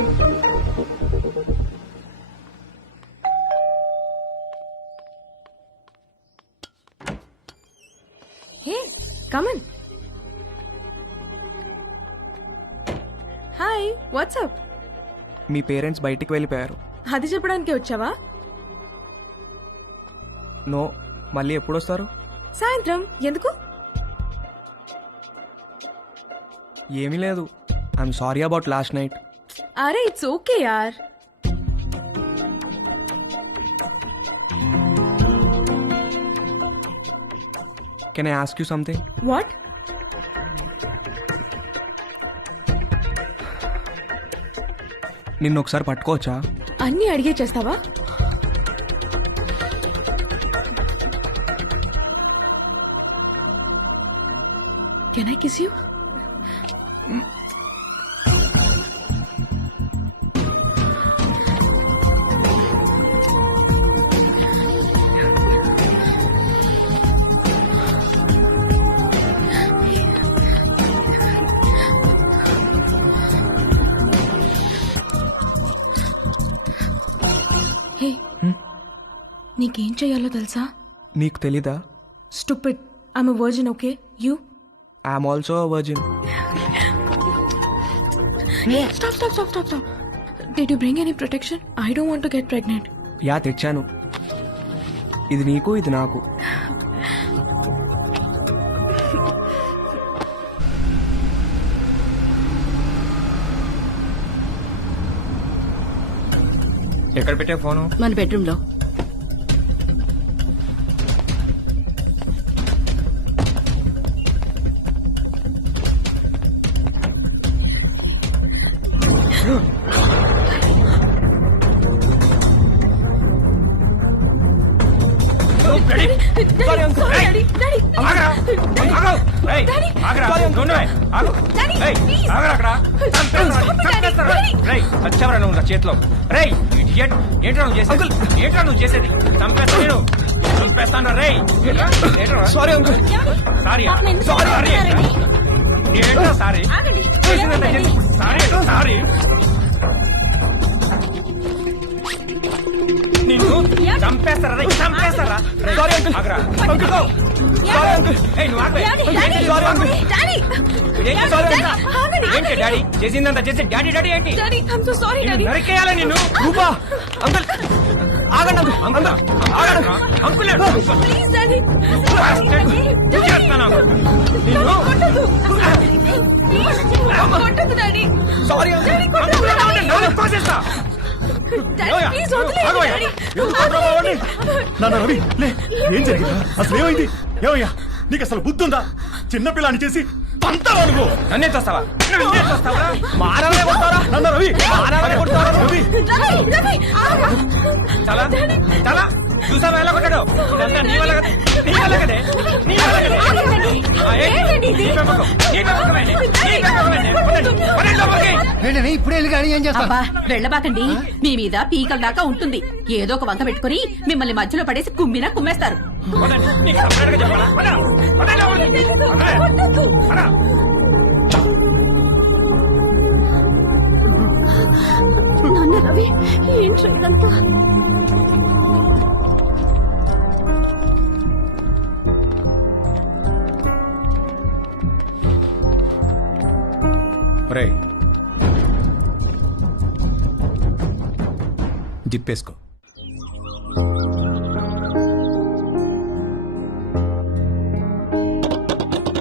హే come on. Hi, what's up? మీ parents బయటికి వెళ్ళిపోయారు. అది చెప్పడానికి వచ్చావా? నో, మళ్ళీ ఎప్పుడు వస్తారు? సాయంత్రం. ఎందుకు? ఏమీ లేదు. I'm sorry about last night. అరే ఇట్స్ ఓకే యార్. Can I ask you something? What? నిన్ను ఒకసారి పట్టుకోవచ్చా? అన్నీ అడిగే చేస్తావా? Can I kiss you? Hey, నీకేం చెయ్యాలో తెలుసా? నీకు తెలీదా? Stupid. I'm a virgin, okay? You? I'm also a virgin. Hey, stop. Did you bring any protection? I don't want to get pregnant. Yeah, తెచ్చాను. ఇది నీకు, ఇది నాకు. ఎక్కడ పెట్టే ఫోను? మన బెడ్రూమ్ లో. Sorry, uncle. Daddy. వచ్చావరా నువ్వు నా చేతిలో? రేయ్ ఇడియట్, ఏంట్రా నువ్వు చేసేది? ఏంట్రా నువ్వు చేసేది? చంపేస్తా నేను, చంపేస్తాను. రేయ్ సారీ అంకుల్. సారీ ఏంట్రా? సారీ సారీ నిన్ను చంపేస్తారా? రేయ్ చంపేస్తారా? Sorry uncle. Uncle sorry uncle. ఏంటి డాడీ చేసిందంతా చేసి డాడీ ఏంటి? నరికేయాలి నిన్ను. రూపా అంకుల్ ఆగండి. Uncle uncle sorry uncle. నాన్న రవి, లే, ఏం జరిగిందా? అసలు ఏమైంది? ఏమయ్యా, నీకు అసలు బుద్ధి ఉందా? చిన్నపిల్లని చేసి పంతావా నువ్వు? నన్నే చూస్తావా? మానవే కొడతారా? నాన్న రవి, మానవే కొడతారా? రవి చాలా చాలా చూసావా ఎలా కొట్టాడు? ఇదంతా నీ వల్ల కదే, నీ వల్ల కదే, నీ వల్ల కదే. ఇప్పుడే ఏం చేస్తా? వెళ్ళబాకండి, మీ మీద పీకల దాకా ఉంటుంది. ఏదో ఒక వంక పెట్టుకుని మిమ్మల్ని మధ్యలో పడేసి కుమ్మినా కుమ్మేస్తారు. రవి ఏంట్రా ఇదంతా? జిప్పేసుకో.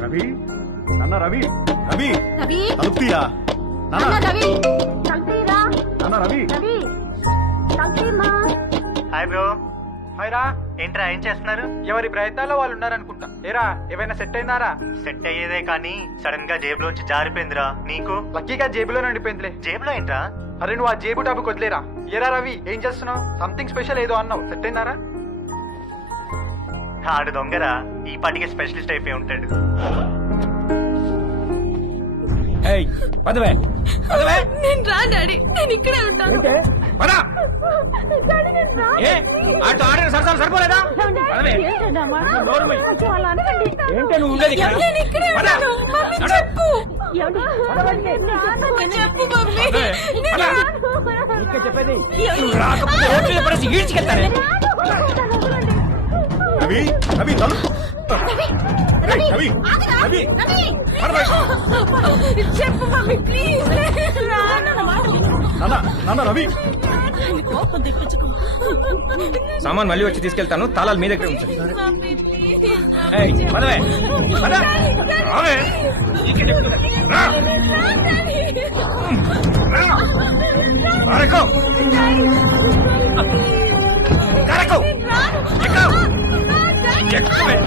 రవి, నాన్న రవి, రవి తలుపుతీరా? నాన్న రవి. Hi bro. హాయ్ రా. ఏంట్రా, ఏం చేస్తున్నారు? ఎవరి ప్రయత్నాల్లో వాళ్ళు ఉన్నారనుకుంటా. ఏరా ఏమైనా సెట్ అయిందారా? సెట్ అయ్యేదే కానీ సడన్ గా జేబులోంచి జారిపోయిందిరా. నీకు? లక్కీగా జేబులో ఉండిపోయిందిలే. జేబులో ఏంట్రా? అరే నువ్వు ఆ జేబు టాపిక్ వదిలేరా. ఏరా రవి, ఏం చేస్తున్నావు? సంథింగ్ స్పెషల్ ఏదో అన్నావు, సెట్ అయిందారా? ఆడు దొంగరా, ఈ పాటికి స్పెషలిస్ట్ అయిపోయి ఉంటాడు. నేను రా డాడీ, నేను ఇక్కడే ఉంటాను. సరిపోలేదా? చెప్పు మమ్మీ. ఇంకా చెప్పేది నువ్వు రాకపోతే రోడ్డు పడేసి ఈడ్చుకెళ్తానే. రవి రవి తలుపు రవి రవి రవి చెప్పు మమ్మీ ప్లీజ్ నాన్న నాన్న రవి సామాన్ మళ్ళీ వచ్చి తీసుకెళ్తాను, తాళాలు మీ దగ్గర ఉంచండి. ఏయ్, పదవే, పద. రావే. రా. రా. అరకు. అరకు. ఎక్కు. ఎక్కువే.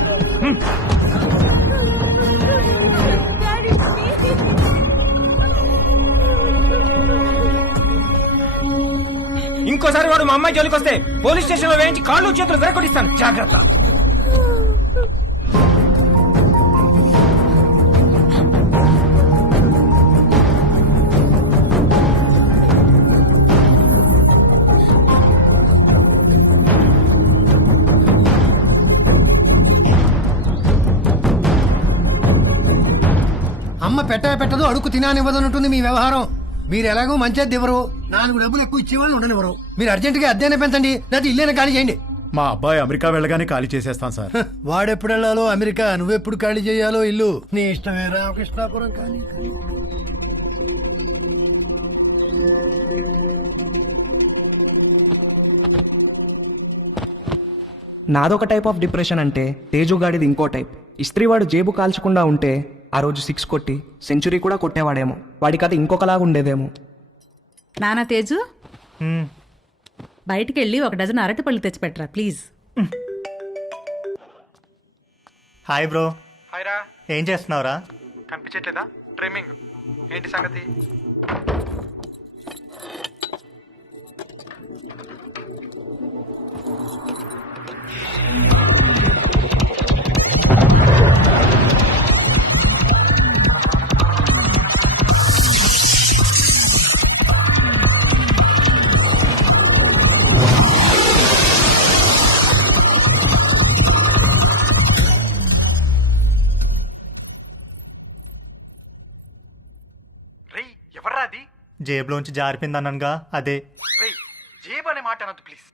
ఇంకోసారి వాడు మా అమ్మాయి జోలికి వస్తే పోలీస్ స్టేషన్ లో వేయించి కాళ్ళు చేతులు విరగొట్టిస్తాను, జాగ్రత్త. అమ్మ పెట్టదు అడుగు తినానివ్వదన్నట్టుంది మీ వ్యవహారం. మీరు ఎలాగో మంచిది ఇవ్వరు, 4 డబ్బులు ఎక్కువ ఇచ్చేవాళ్ళు ఉండనివ్వరు. మీరు అర్జెంటుగా అద్దెనే పెంచండి, లేదా ఇల్లేనే ఖాళీ చేయండి. మా అబ్బాయి అమెరికా వెళ్ళగానే ఖాళీ చేసేస్తాం సార్. వాడెప్పుడు వెళ్ళాలో అమెరికా, నువ్వెప్పుడు ఖాళీ చేయాలో ఇల్లు నీ ఇష్టమే. రామకృష్ణాపురం ఖాళీ. నాదొక టైప్ ఆఫ్ డిప్రెషన్ అంటే తేజు గాడిది ఇంకో టైప్. ఇస్త్రీవాడు జేబు కాల్చకుండా ఉంటే ఆ రోజు 6 కొట్టి సెంచురీ కూడా కొట్టేవాడేమో. వాడి కథ ఇంకొకలాగా ఉండేదేమో. నానా తేజు, బయటికి వెళ్ళి 1 డజన్ అరటిపళ్ళు తెచ్చిపెట్టరా ప్లీజ్. Hi bro. హాయ్ రా. ఏం చేస్తున్నావురా? కనిపించట్లేదా? ట్రిమ్మింగ్. ఏంటి సంగతి? ఎవర్రా అది? జేబులోంచి జారిపోయింది అన్నానుగా, అదే. రేయ్, జేబు అనే మాట అనొద్దు ప్లీజ్.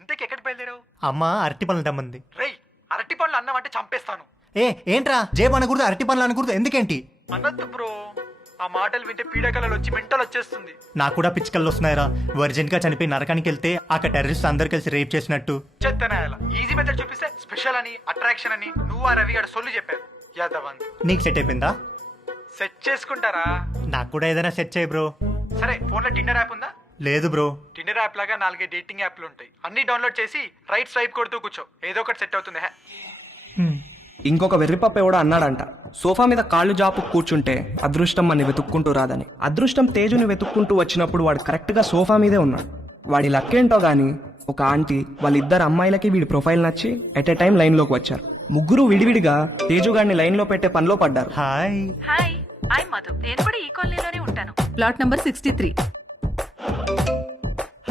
ఇంతకి ఎక్కడికి బయలుదేరావు? అమ్మ అరటి పనులు తెమ్మంది. రేయ్, అరటి పండ్లు అన్నావంటే చంపేస్తాను. ఏంట్రా జేబు అనకూడదు, అరటి పనులు అనకూడదు, ఎందుకేంటి? అనొద్దు బ్రో, ఆ మాటలు వింటే పీడకలలు వచ్చి మెంటల్ వచ్చేస్తుంది. నాకు కూడా పిచ్చికల్లో వస్తున్నాయిరా. వర్జెంట్ గా చనిపోయి నరకానికి వెళ్తే అక్కడ టెర్రరిస్ట్ అందరు కలిసి రేప్ చేసినట్టు. చెత్తనాయాల ఈజీ మెథడ్ చూపిస్తే స్పెషల్ అని, అట్రాక్షన్ అని నువ్వు ఆ రవి గారు సొల్లు చెప్పారు. యాదవంది. నీకు సెట్ అయిపోయిందా? సెట్ చేసుకుంటారా? నాకు కూడా ఏదైనా సెట్ చేయి బ్రో. సరే, ఫోన్లో టిండర్ యాప్ ఉందా? లేదు బ్రో. టిండర్ యాప్ లాగా 4 డేటింగ్ యాప్లు ఉంటాయి. అన్ని డౌన్లోడ్ చేసి రైట్ స్వైప్ కొడుతూ కూర్చో, ఏదో ఒకటి సెట్ అవుతుంది. ఇంకొక వెర్రిపప్ప ఎవడో అన్నాడంట, సోఫా మీద కాళ్ళు జాపు కూర్చుంటే అదృష్టం అని వెతుక్కుంటూ రాదని. అదృష్టం తేజుని వెతుక్కుంటూ వచ్చినప్పుడు వాడు కరెక్ట్గా సోఫా మీదే ఉన్నాడు. వాడి లక్కేంటో గానీ ఒక ఆంటీ వాళ్ళిద్దరు అమ్మాయిలకి వీడి ప్రొఫైల్ నచ్చి ఎట్ ఎ టైం లైన్లోకి వచ్చారు. ముగ్గురు విడివిడిగా తేజుగాడిని లైన్లో పెట్టే పనిలో పడ్డారు. హాయ్. Hi, I Madhu. నేను కూడా ఈ కాలనీలోనే ఉంటాను. Plot number 63.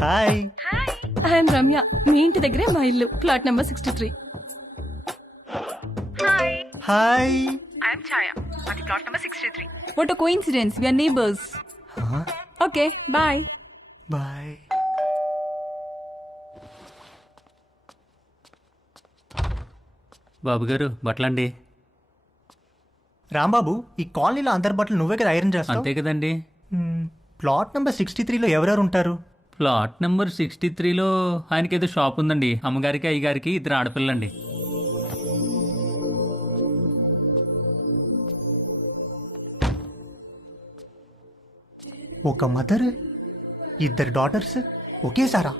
Hi. I'm Ramya. మీ ఇంటి దగ్గరే మా ఇల్లు, plot number 63. Hi. I'm Chaya. అది plot number 63. What a coincidence, we are neighbours. Okay, bye. Bye. Babu garu బట్టలండి. రాంబాబు, ఈ కాలనీలో అందరి బట్టలు నువ్వే కదా ఐరన్ చేస్తావు? అంతే కదండి. ప్లాట్ నెంబర్ 63లో ఎవరెవరు ఉంటారు? ప్లాట్ నెంబర్ 63లో ఆయనకి ఏదో షాప్ ఉందండి. అమ్మగారికి అయ్యగారికి 2 ఆడపిల్లండి. ఒక మదర్, 2 డాటర్స్ ఒకేసారా?